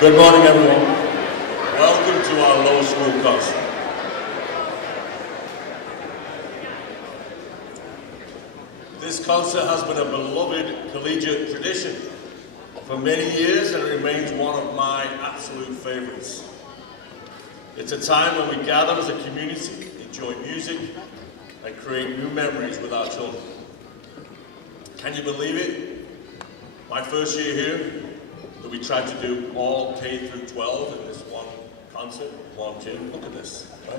Good morning, everyone. Welcome to our Low School concert. This concert has been a beloved collegiate tradition for many years and it remains one of my absolute favorites. It's a time when we gather as a community, enjoy music, and create new memories with our children. Can you believe it? My first year here, that we tried to do all K through 12 in this one concert, one gym. Look at this, right?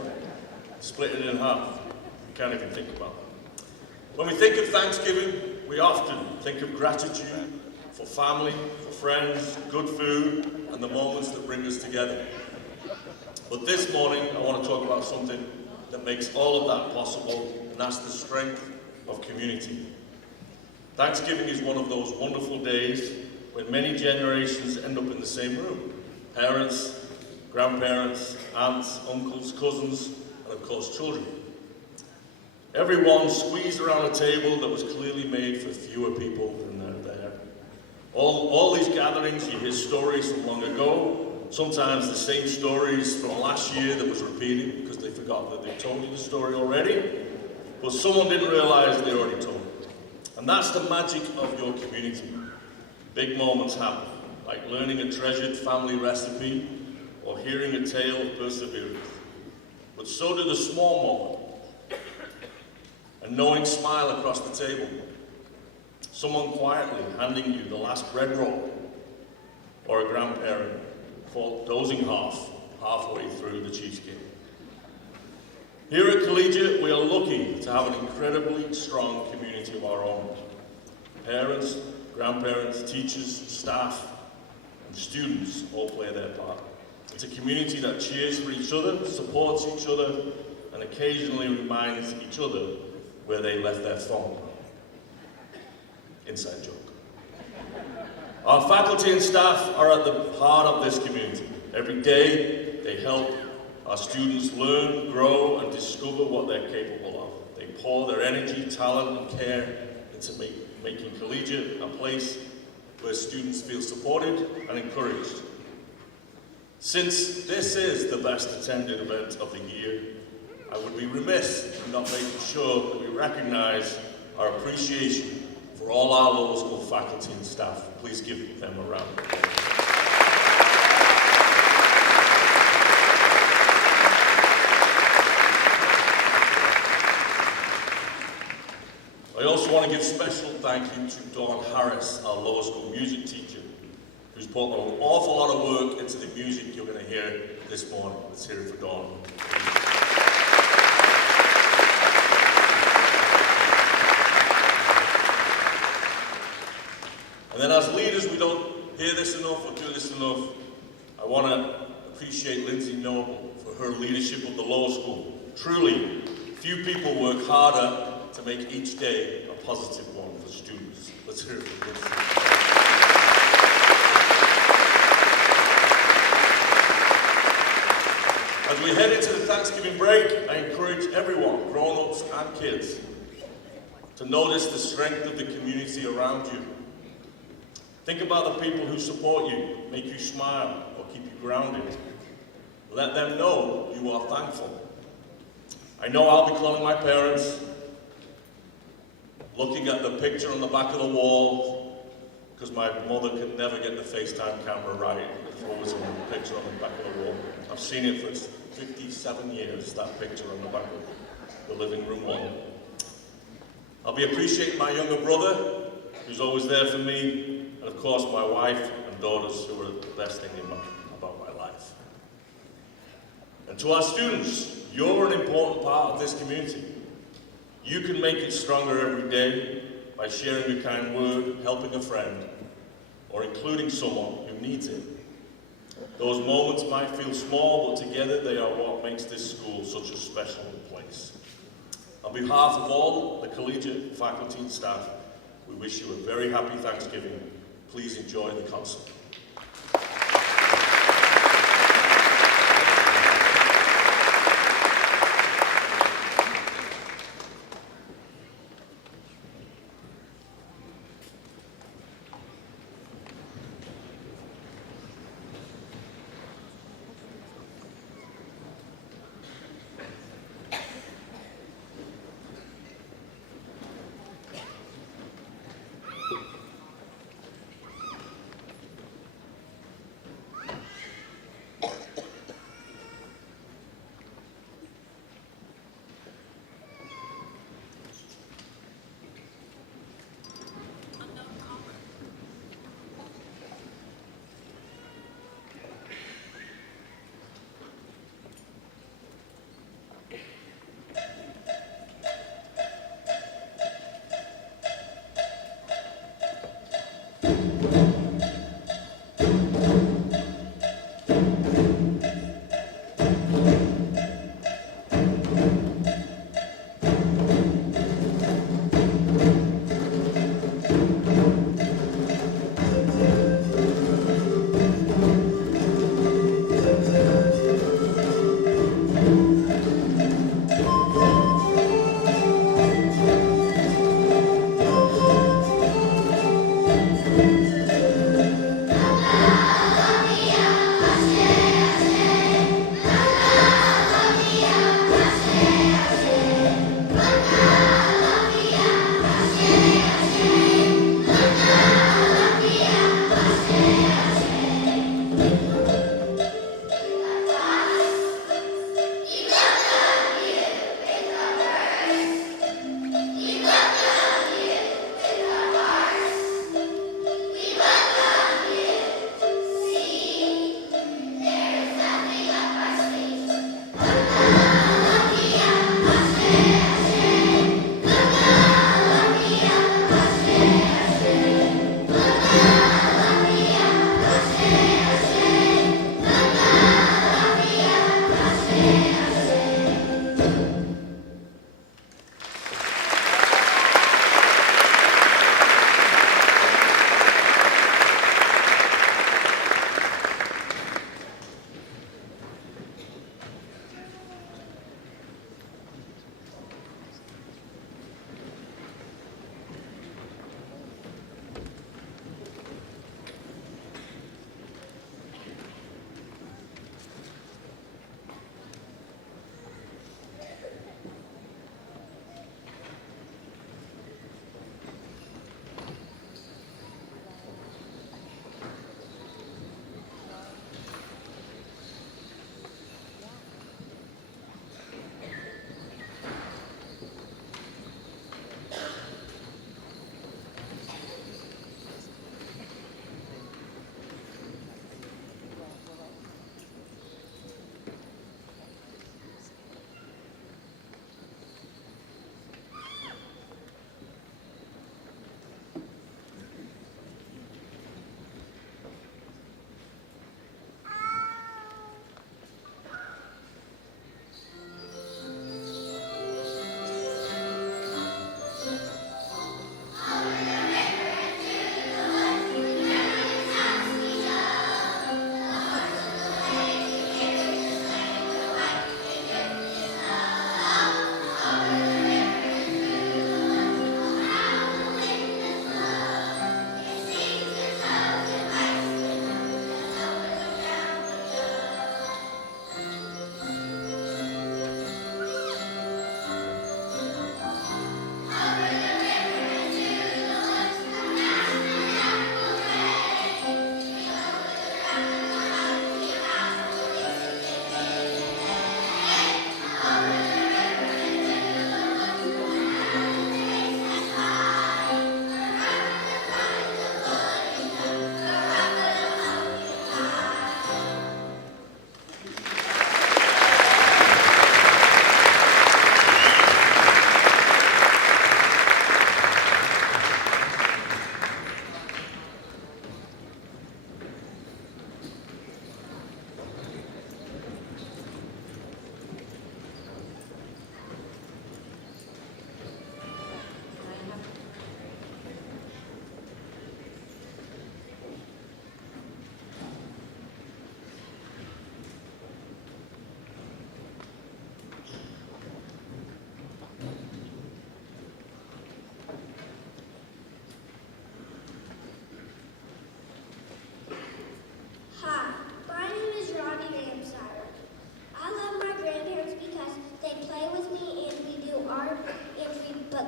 Split it in half. You can't even think about it. When we think of Thanksgiving, we often think of gratitude for family, for friends, good food, and the moments that bring us together. But this morning, I want to talk about something that makes all of that possible, and that's the strength of community. Thanksgiving is one of those wonderful days when many generations end up in the same room. Parents, grandparents, aunts, uncles, cousins, and of course children. Everyone squeezed around a table that was clearly made for fewer people than are there. All these gatherings, you hear stories from long ago, sometimes the same stories from last year that was repeated because they forgot that they told you the story already, but someone didn't realize they already told it. And that's the magic of your community. Big moments happen, like learning a treasured family recipe or hearing a tale of perseverance. But so do the small moments. A knowing smile across the table. Someone quietly handing you the last bread roll. Or a grandparent dozing halfway through the cheesecake. Here at Collegiate, we are lucky to have an incredibly strong community of our own. Parents, grandparents, teachers, staff, and students all play their part. It's a community that cheers for each other, supports each other, and occasionally reminds each other where they left their phone. Inside joke. Our faculty and staff are at the heart of this community. Every day, they help our students learn, grow, and discover what they're capable of. They pour their energy, talent, and care into making Collegiate a place where students feel supported and encouraged. Since this is the best attended event of the year, I would be remiss in not making sure that we recognize our appreciation for all our Low School faculty and staff. Please give them a round of applause. I also want to give special thank you to Dawn Harris, our Lower School music teacher, who's put an awful lot of work into the music you're going to hear this morning. Let's hear it for Dawn. And then as leaders, we don't hear this enough or do this enough. I want to appreciate Lindsay Noble for her leadership of the Lower School. Truly, few people work harder to make each day a positive one for students. Let's hear it for Lindsay. As we head into the Thanksgiving break, I encourage everyone, grown-ups and kids, to notice the strength of the community around you. Think about the people who support you, make you smile, or keep you grounded. Let them know you are thankful. I know I'll be calling my parents, looking at the picture on the back of the wall, because my mother could never get the FaceTime camera right. It's always a picture on the back of the wall. I've seen it for 57 years, that picture on the back of the living room wall. I'll be appreciating my younger brother, who's always there for me, and of course my wife and daughters, who are the best thing about my life. And to our students, you're an important part of this community. You can make it stronger every day by sharing a kind word, helping a friend, or including someone who needs it. Those moments might feel small, but together they are what makes this school such a special place. On behalf of all the collegiate faculty and staff, we wish you a very happy Thanksgiving. Please enjoy the concert.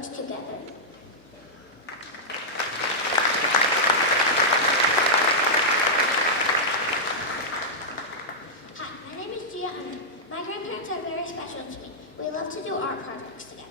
projects together. Hi, my name is Gia Hunter. My grandparents are very special to me. We love to do art projects together.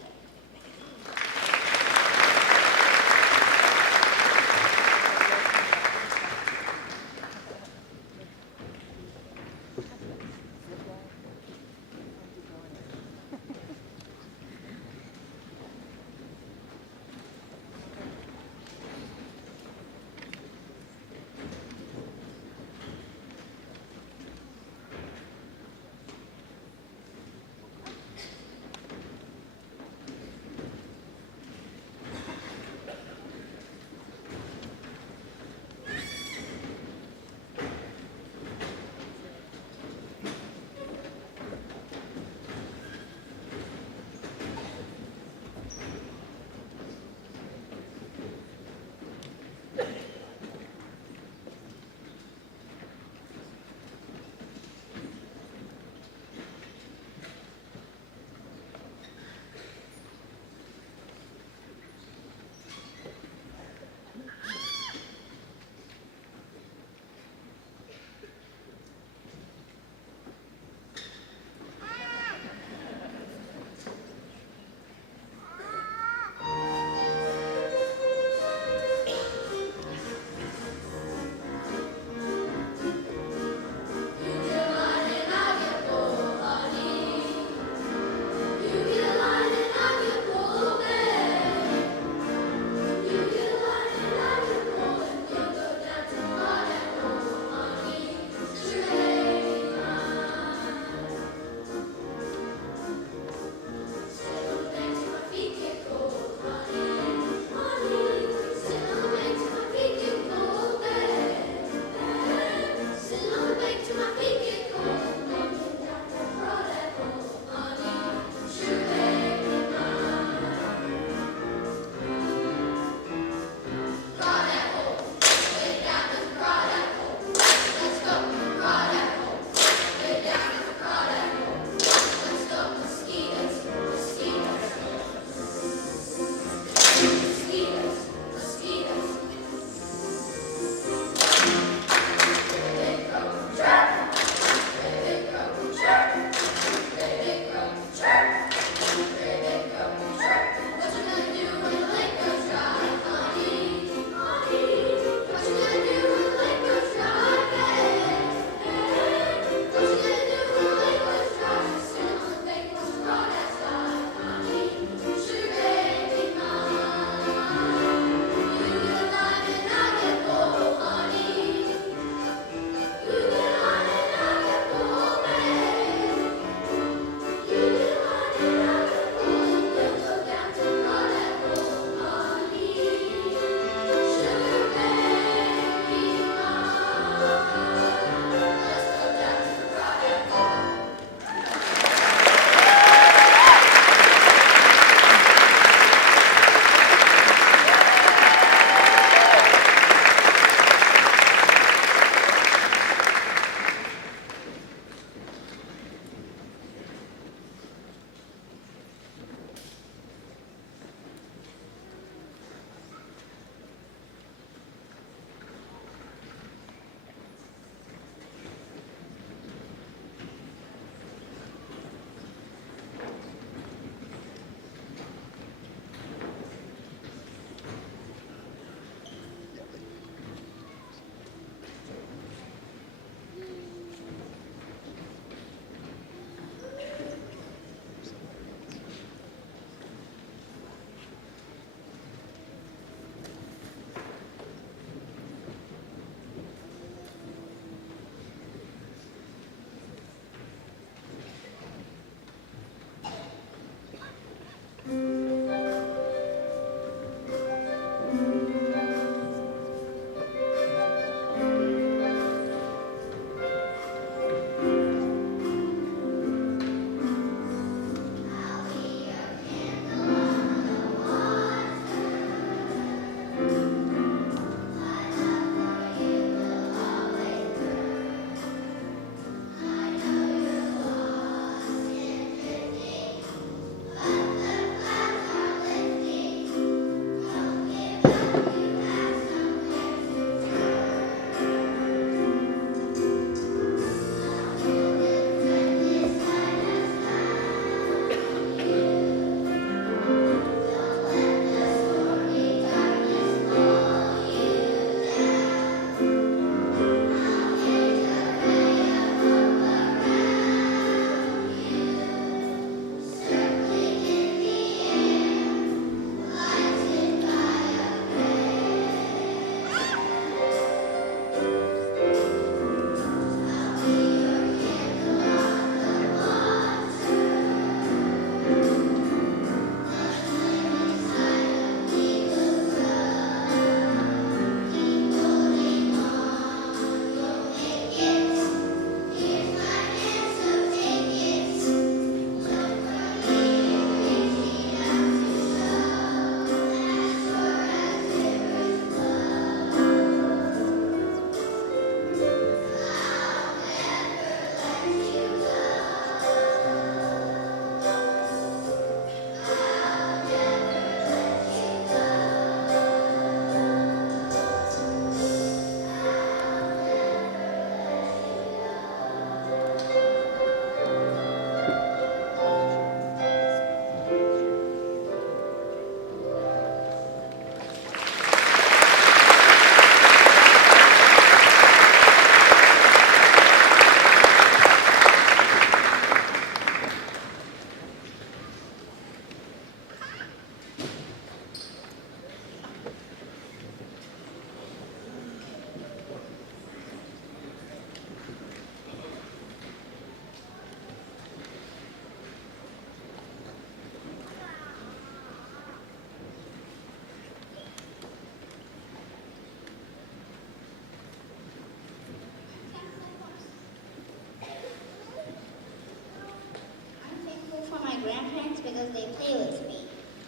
because they play with me.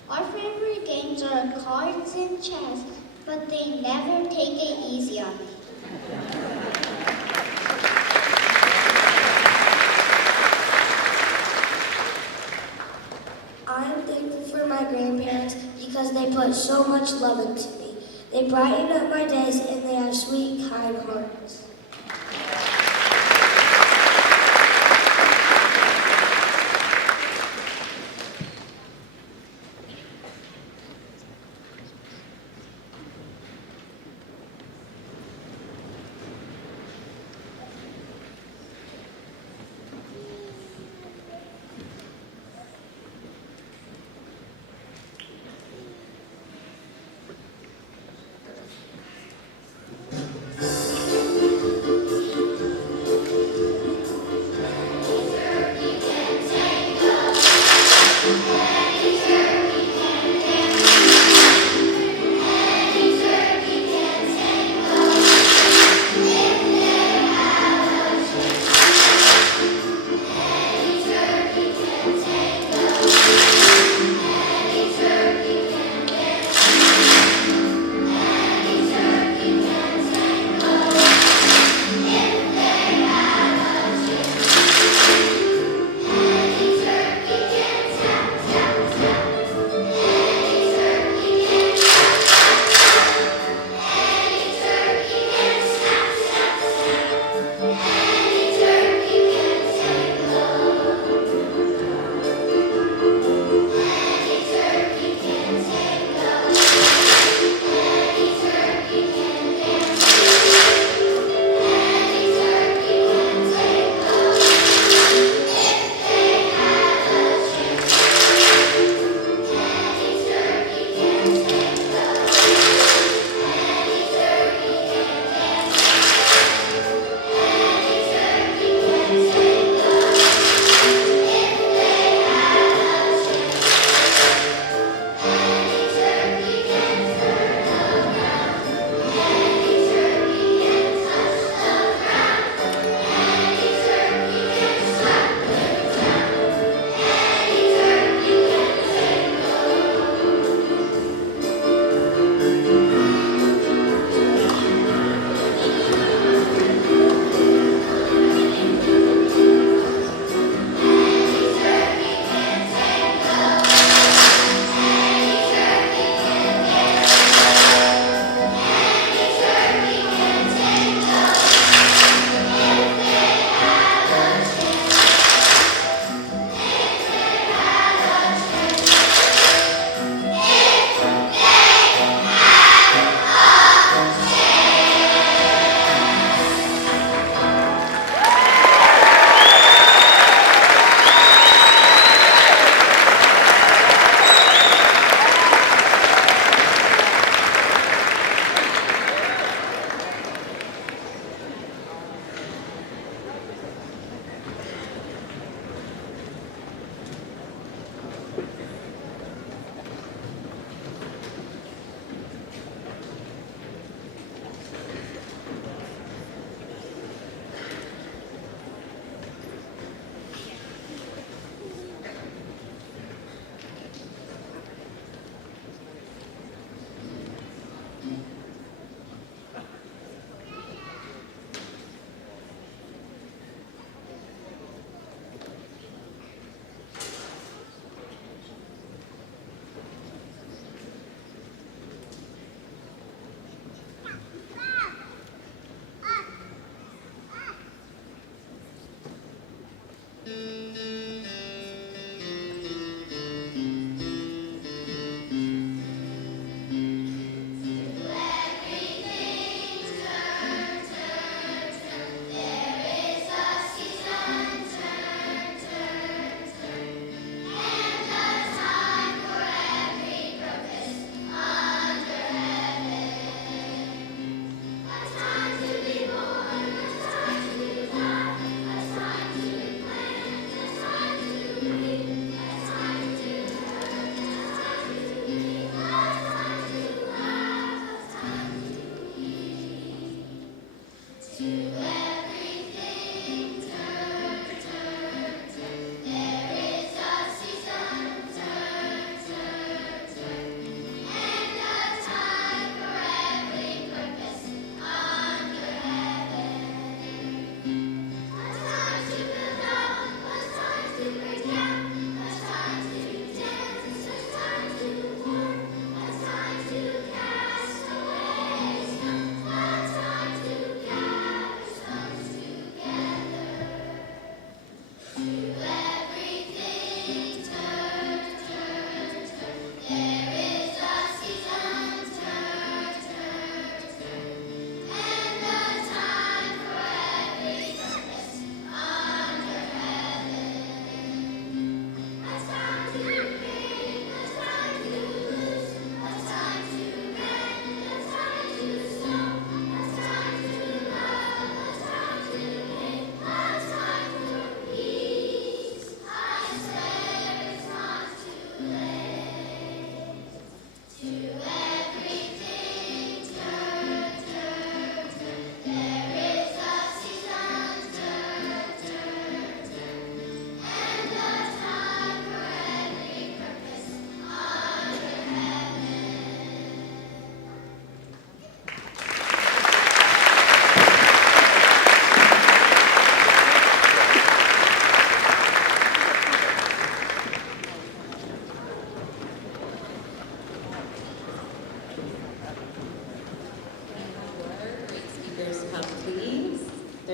Our favorite games are cards and chess, but they never take it easy on me. I am thankful for my grandparents because they put so much love into me. They brighten up my days and they have sweet, kind hearts.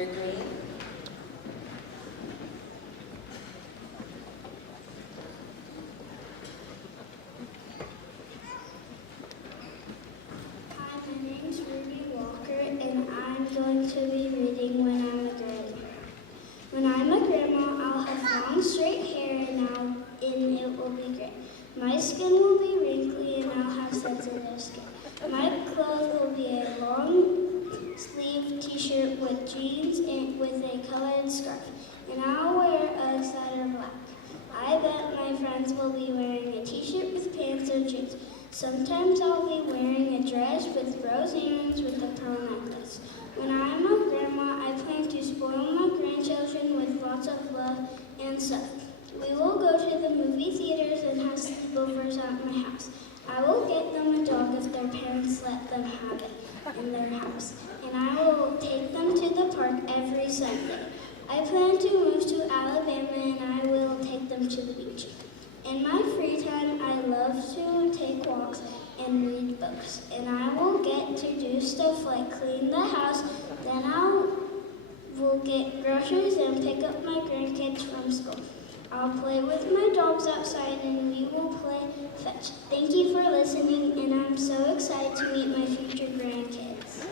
third grade. Hi, my name's Ruby Walker, and I'm going to be reading When I'm a Grandma. When I'm a grandma, I'll have long, straight hair, and it will be gray. My skin will be wrinkly, and I'll have sensitive skin. My clothes will be a long sleeve t-shirt with jeans and with a colored scarf, and I'll wear Uggs that are black. I bet my friends will be wearing a t-shirt with pants or jeans. Sometimes I'll be wearing a dress with rose earrings with a pearl necklace. When I'm a grandma, I plan to spoil my grandchildren with lots of love and stuff. We will go to the movie theaters and have sleepovers at my house. I will get them a dog if their parents let them have it in their house. And I will take them to the park every Sunday. I plan to move to Alabama and I will take them to the beach. In my free time, I love to take walks and read books. And I will get to do stuff like clean the house. Then I will get groceries and pick up my grandkids from school. I'll play with my dogs outside and we will play fetch. Thank you for listening, and I'm so excited to meet my future grandkids.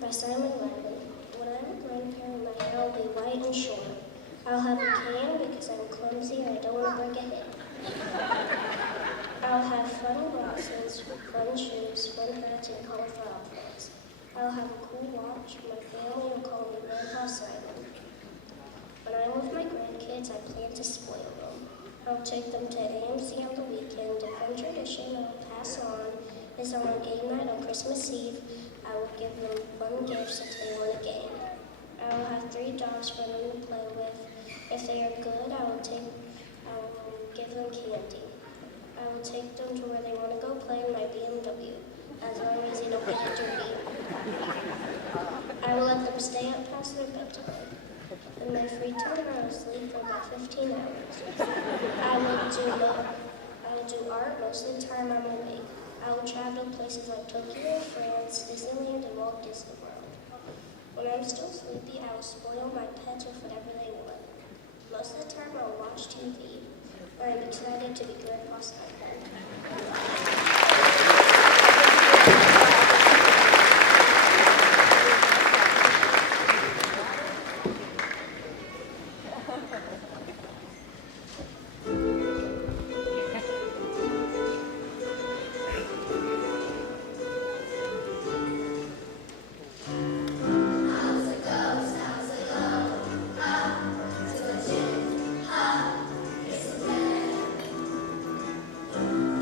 By Simon Lyman. When I'm a grandparent, my hair will be white and short. I'll have a cane because I'm clumsy and I don't want to break a hip. I'll have fun glasses, fun shoes, fun hats, and colorful outfits. I'll have a cool watch. My family will call me Grandpa Simon. When I'm with my grandkids, I plan to spoil them. I'll take them to AMC on the weekend. A fun tradition I'll pass on is on game night on Christmas Eve. I will give them fun gifts if they want a game. I will have 3 dogs for them to play with. If they are good, I will give them candy. I will take them to where they want to go play in my BMW, as long as they don't get dirty. I will let them stay up past their bedtime. In my free time, I will sleep for about 15 hours. I will do art most of the time I'm awake. I will travel to places like Tokyo, France, Disneyland, and Walt Disney World. When I'm still sleepy, I will spoil my pets with whatever they want. Most of the time, I will watch TV. I'm excited to be Grandpa Simon.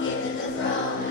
Give it the throne.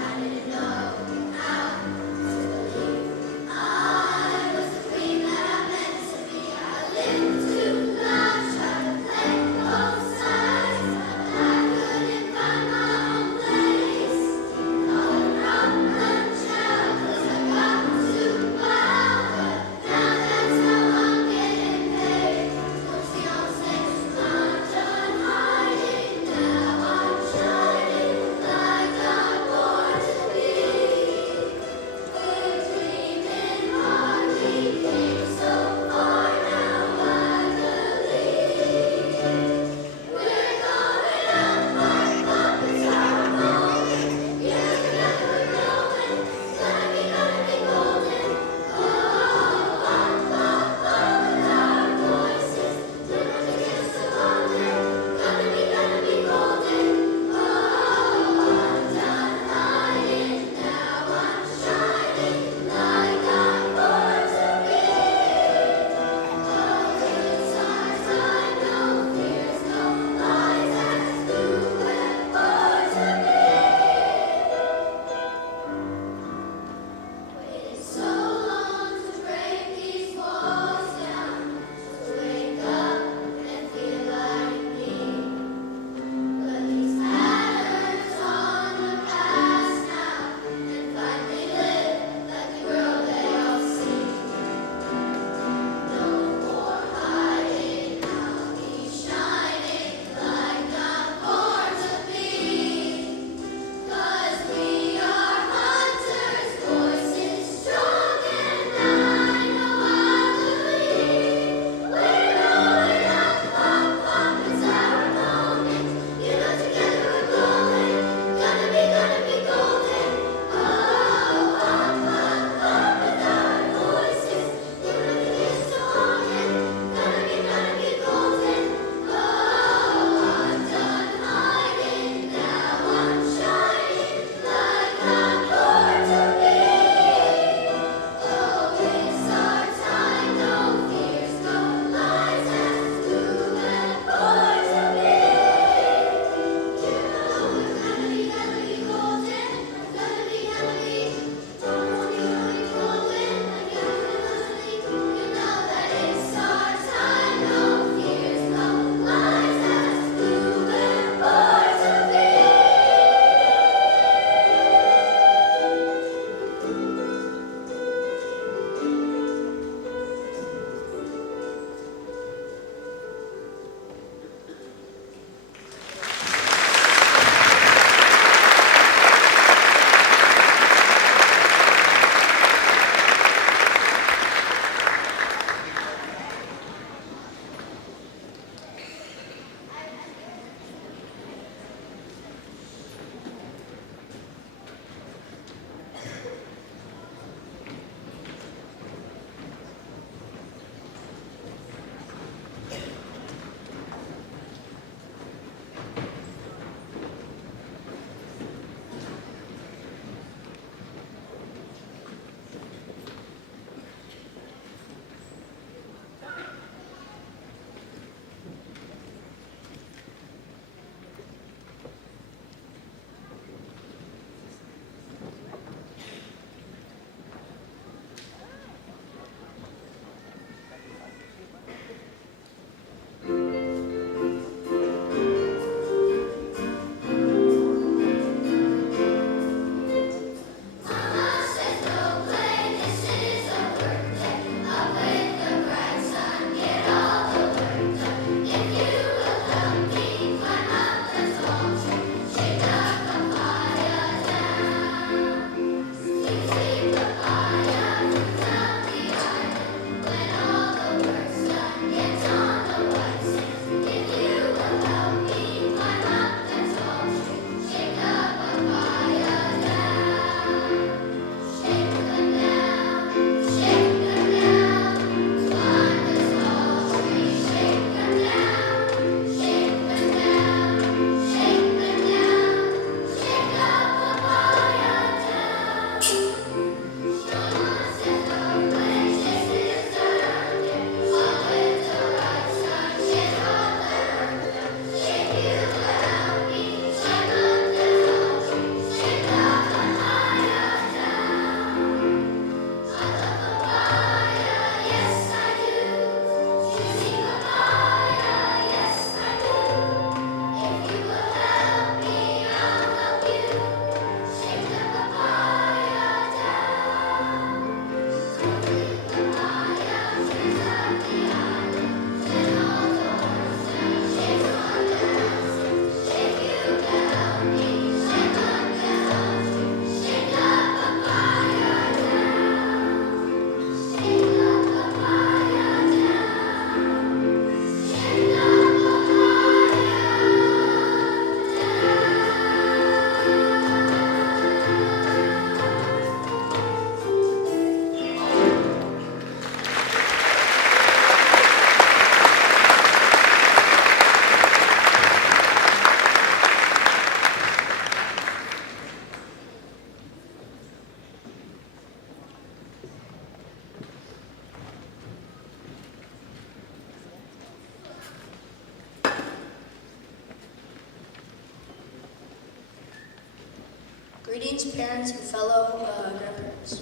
Greetings, parents and fellow grandparents.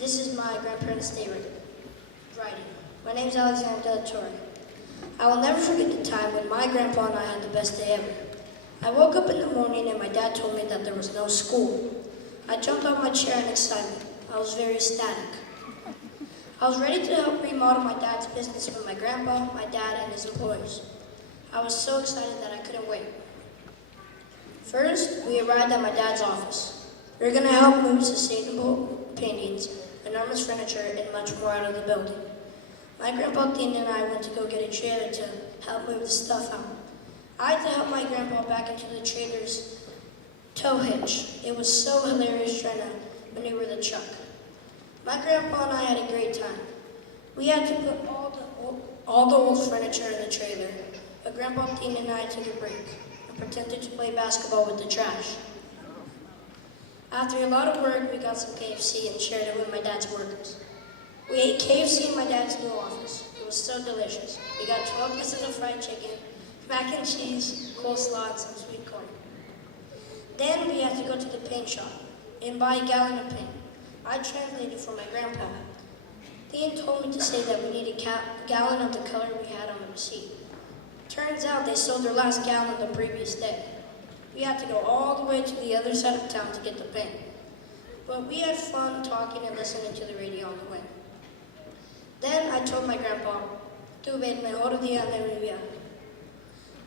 This is my grandparents' day writing. My name is Alexander Del Torre. I will never forget the time when my grandpa and I had the best day ever. I woke up in the morning and my dad told me that there was no school. I jumped off my chair in excitement. I was very ecstatic. I was ready to help remodel my dad's business with my grandpa, my dad, and his employees. I was so excited that I couldn't wait. First, we arrived at my dad's office. We were going to help move sustainable paintings, enormous furniture, and much more out of the building. My grandpa Dean and I went to go get a trailer to help move the stuff out. I had to help my grandpa back into the trailer's tow hitch. It was so hilarious trying to maneuver the truck. My grandpa and I had a great time. We had to put all the old furniture in the trailer, but Grandpa Dean and I took a break and pretended to play basketball with the trash. After a lot of work, we got some KFC and shared it with my dad's workers. We ate KFC in my dad's new office. It was so delicious. We got 12 pieces of fried chicken, mac and cheese, coleslaw, and some sweet corn. Then we had to go to the paint shop and buy a gallon of paint. I translated for my grandpa. Dean told me to say that we need a gallon of the color we had on the receipt. Turns out they sold their last gallon the previous day. We had to go all the way to the other side of town to get the paint. But we had fun talking and listening to the radio on the way. Then I told my grandpa, "Tuve el mejor día de mi vida."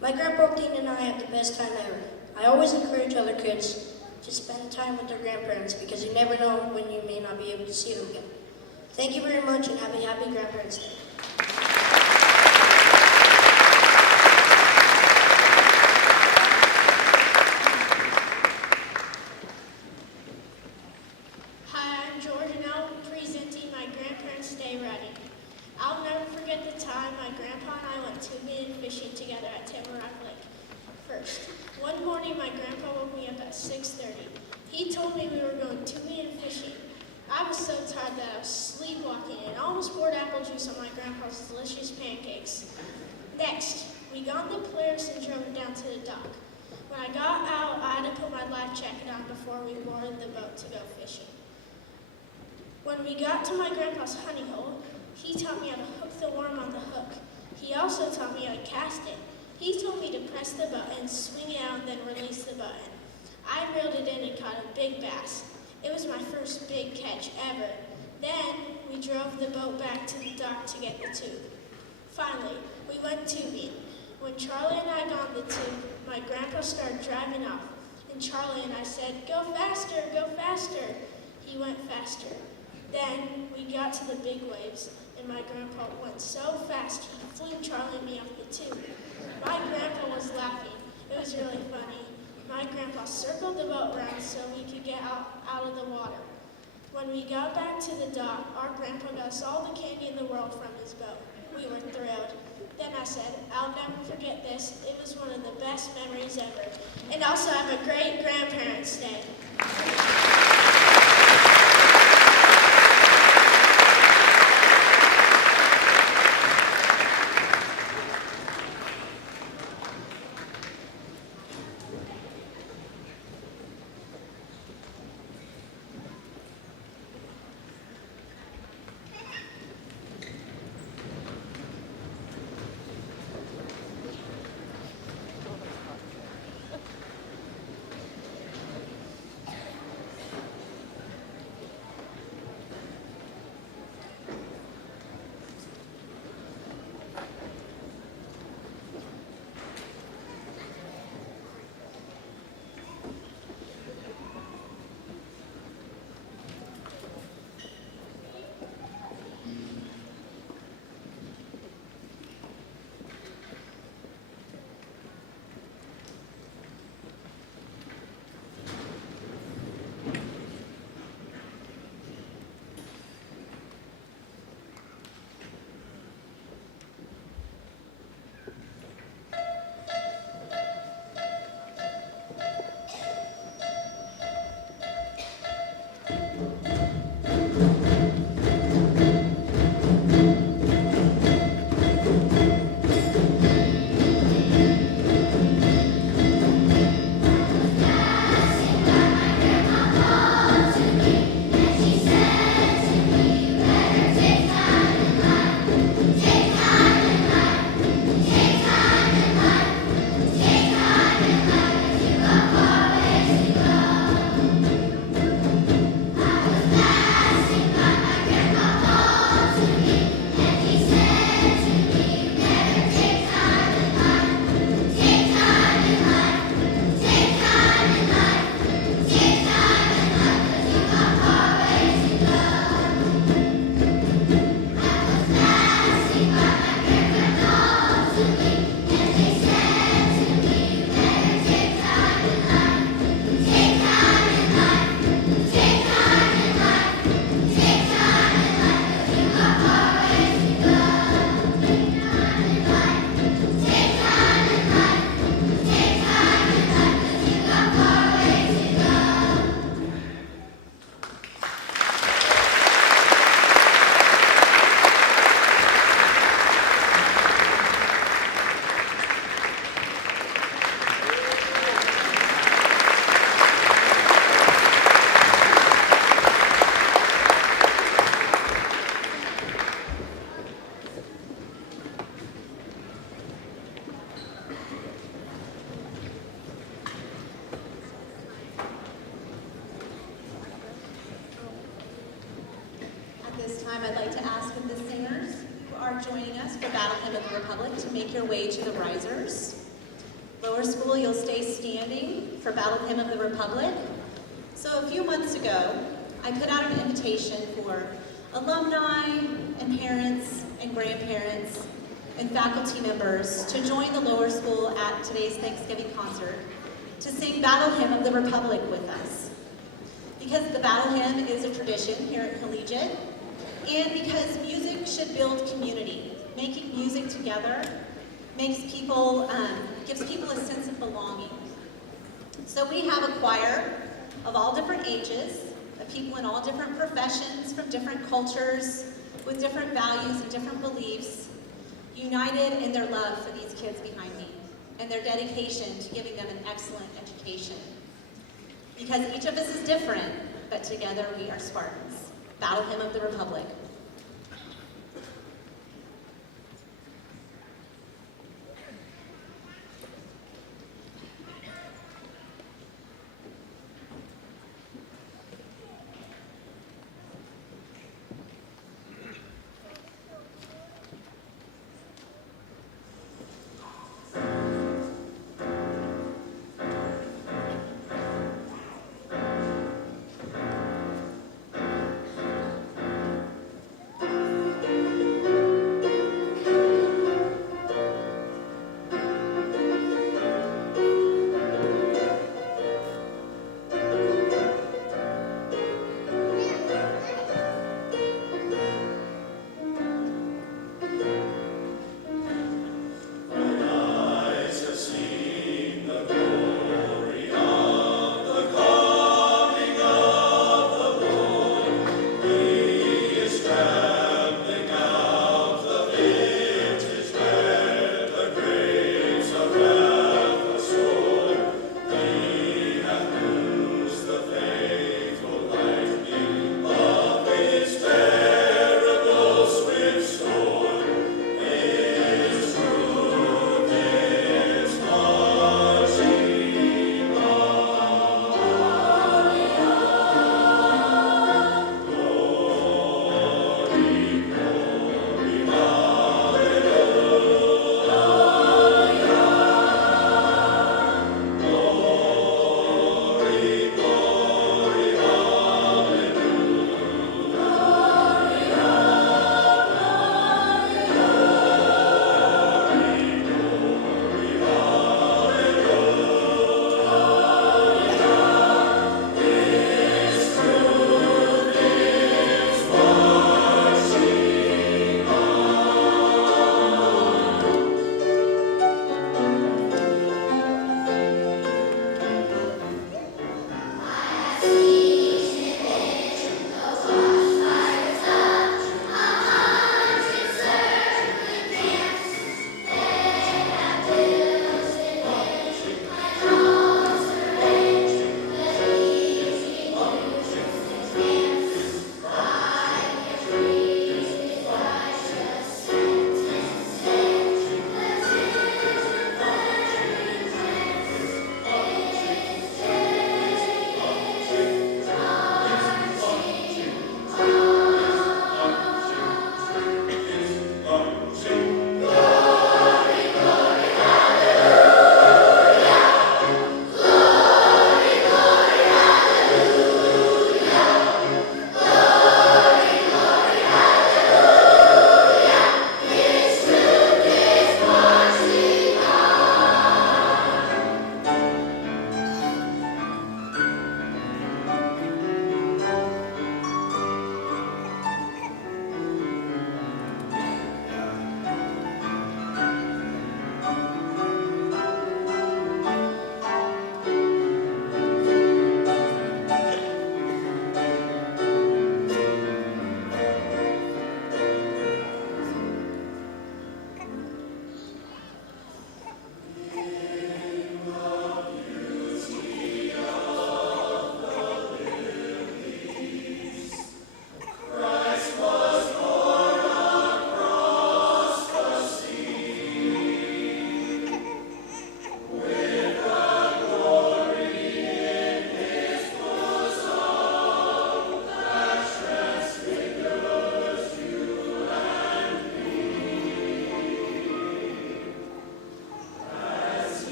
My grandpa Dean and I had the best time ever. I always encourage other kids to spend time with their grandparents because you never know when you may not be able to see them again. Thank you very much and have a happy Grandparents' Day. Hi, I'm George and I'll be presenting my Grandparents' Day writing. I'll never forget the time my grandpa and I went tubing and fishing together at Tamarack Lake. First, one morning my grandpa woke me up at 6:30. He told me we were going tubing and fishing. I was so tired that I was sleepwalking and almost poured apple juice on my grandpa's delicious pancakes. Next, we got in the Polaris and drove down to the dock. When I got out, I had to put my life jacket on before we boarded the boat to go fishing. When we got to my grandpa's honey hole, he taught me how to hook the worm on the hook. He also taught me how to cast it. He told me to press the button, swing it out, and then release the button. I reeled it in and caught a big bass. It was my first big catch ever. Then we drove the boat back to the dock to get the tube. Finally, we went tubing. When Charlie and I got on the tube, my grandpa started driving off, and Charlie and I said, "Go faster, go faster." He went faster. Then we got to the big waves, and my grandpa went so fast he flew Charlie and me off the tube. My grandpa was laughing. It was really funny. My grandpa circled the boat around so we could get out of the water. When we got back to the dock, our grandpa got us all the candy in the world from his boat. We were thrilled. Then I said, "I'll never forget this. It was one of the best memories ever." And also have a great Grandparents' Day. this time, I'd like to ask the singers who are joining us for Battle Hymn of the Republic to make your way to the risers. Lower school, you'll stay standing for Battle Hymn of the Republic. So a few months ago, I put out an invitation for alumni and parents and grandparents and faculty members to join the lower school at today's Thanksgiving concert to sing Battle Hymn of the Republic with us. Because the Battle Hymn is a tradition here at Collegiate, and because music should build community. Making music together gives people a sense of belonging. So we have a choir of all different ages, of people in all different professions, from different cultures, with different values and different beliefs, united in their love for these kids behind me, and their dedication to giving them an excellent education. Because each of us is different, but together we are Spartans. Battle Hymn of the Republic.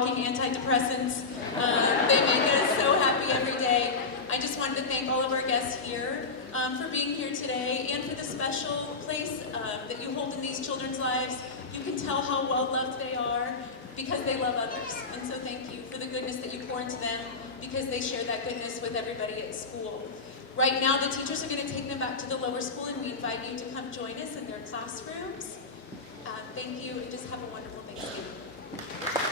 walking antidepressants. They make us so happy every day. I just wanted to thank all of our guests here for being here today and for the special place that you hold in these children's lives. You can tell how well loved they are because they love others. And so thank you for the goodness that you pour into them because they share that goodness with everybody at school. Right now, the teachers are going to take them back to the lower school, and we invite you to come join us in their classrooms. Thank you, and just have a wonderful Thanksgiving.